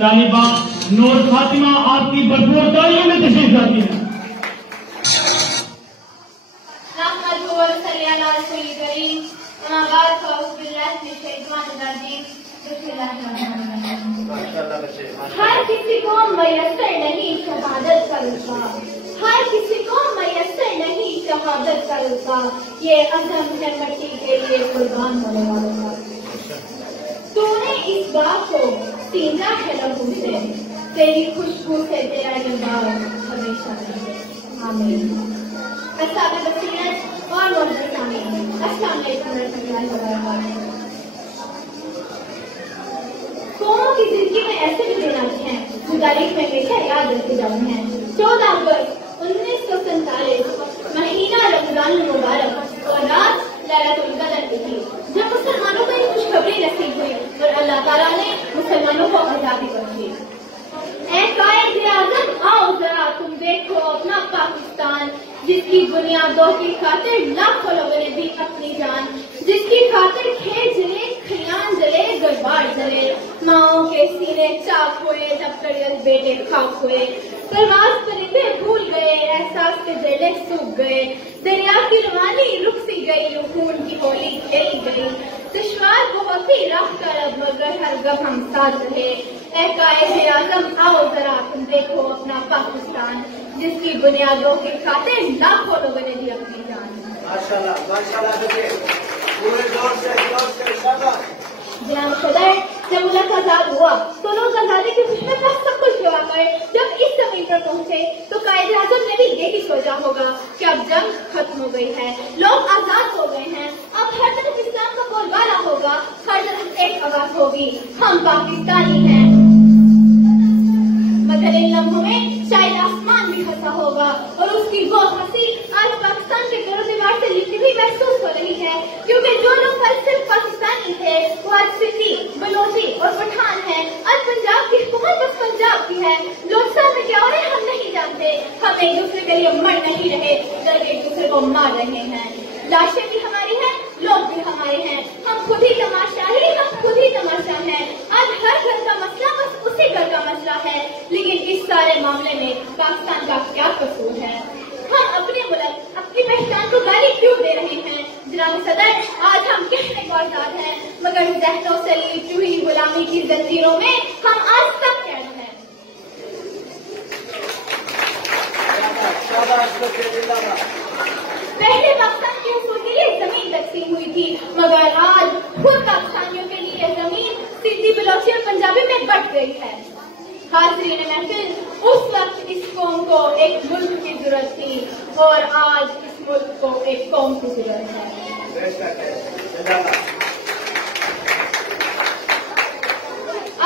طالبہ نور فاطمہ آپ کی بھرپور تالیوں میں تشریف لاتی ہیں. ہر کسی کو میسر نہیں شہادت کا رتبہ، ہر کسی کو میسر نہیں شہادت کا رتبہ، یہ عزم ہے مٹی کے لیے قربان ہونے والوں کا. تو نے اس بات کو سینجا ہے لہو سے، تیری خوشبو سے تیرا یہ باغ ہمیشہ رہے. آمین. اساتذہ بصیرت اور معزز سامعین، السلام علیکم ورحمۃ اللہ وبرکاتہ. قوموں کی زندگی میں ایسے بھی دن آتے ہیں جو تاریخ میں ہمیشہ یاد رکھے جاتے ہیں. 14 اگست 1947 مہینہ رمضان المبارک اور رات لیلۃ القدر کی تھی، جب مسلمانوں کو ایک خوشخبری نصیب ہوئی اور اللہ تعالیٰ نے مسلمانوں کو آزادی بخشی. اے قائد اعظم، آؤ ذرا تم دیکھو اپنا پاکستان، جس کی بنیادوں کی خاطر لاکھوں لوگوں نے دی اپنی جان، جس کی خاطر کھیت جلے، کھلیان جلے، دربار جلے، ماؤں کے سینے چاک ہوئے جب کڑیل بیٹے خاک ہوئے، پرواز پرندے بھول گئے، احساس کے بیلے سوکھ گئے، دریا کی روانی رک سی گئی، خون کی ہولی کھیلی گئی. دشوار بہت ہی راہ کا رب مگر ہر گم ہم ساتھ رہے. اے قائد اعظم، آؤ ذرا تم دیکھو اپنا پاکستان، جس کی بنیادوں کی خاطر لاکھوں لوگوں نے دی اپنی جان. جناب صدر، جب ملک آزاد ہوا تو لوگ آزادی کی خوشی میں سب کچھ لوا کر جب اس زمین پر پہنچے تو قائد اعظم نے بھی یہی سوچا ہوگا کہ اب جنگ ختم ہو گئی ہے، لوگ آزاد ہو گئے ہیں، اب ہر طرف اسلام کا بول بالا ہوگا، ہر طرف ایک آواز ہوگی، ہم پاکستانی ہیں. مگر ان لمحوں میں شاید آسمان بھی ہنسا ہوگا اور اس کی وہ ہنسی آج پاکستان کے گھروں دیوار سے لکھی ہوئی محسوس ہو رہی ہے، کیونکہ جو لوگ کل صرف پاکستانی تھے وہ آج سندھی، بلوچی اور پٹھان ہیں. آج پنجاب کی حکومت بس پنجاب کی ہے. لوگ سب میں کیا ہو رہے ہم نہیں جانتے. ہم ایک دوسرے کے لیے مر نہیں رہے بلکہ ایک دوسرے کو مار رہے ہیں. لاشیں بھی ہماری ہیں، لوگ بھی ہمارے ہیں، ہم خود ہی تماشا ہی، ہم خود ہی تماشا ہیں. آج ہر گھر کا مسئلہ بس اسی گھر کا مسئلہ ہے، لیکن اس سارے معاملے میں پاکستان کا کیا قصور ہے؟ ہم اپنے ملک، اپنی پہچان کو گالی کیوں دے رہے ہیں؟ جناب صدر، آج ہم کہنے کو آزاد ہیں مگر ذہنوں سے لیپٹی ہوئی غلامی کی زنجیروں میں ہم آج تک قید ہیں. پہلے پاکستان کے حصول کے لیے زمین تقسیم ہوئی تھی مگر آج خود پاکستانیوں کے لیے زمین سندھی، بلوچی اور پنجابی میں بٹ گئی ہے. حاضرین محفل، اس وقت اس قوم کو ایک ملک کی ضرورت تھی اور آج اس ملک کو ایک قوم کی ضرورت ہے.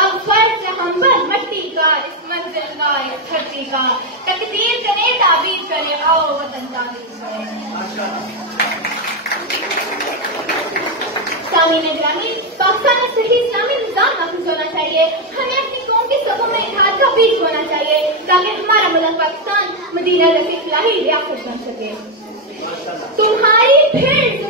اب فرض ہم پر مٹی کا، اس منزل کا، اس دھرتی کا، تقدیر کرے تعبیر کرے، آؤ وطن تعبیر کرے. سامعین گرامی، پاکستان میں صحیح اسلامی نظام نافذ ہونا چاہیے. ہمیں اپنی قوم کی صفوں میں اتحاد کا بیج ہونا چاہیے تاکہ ہمارا ملک پاکستان مدینہ رفیق الہی ریاست بن سکے. تمہاری پھر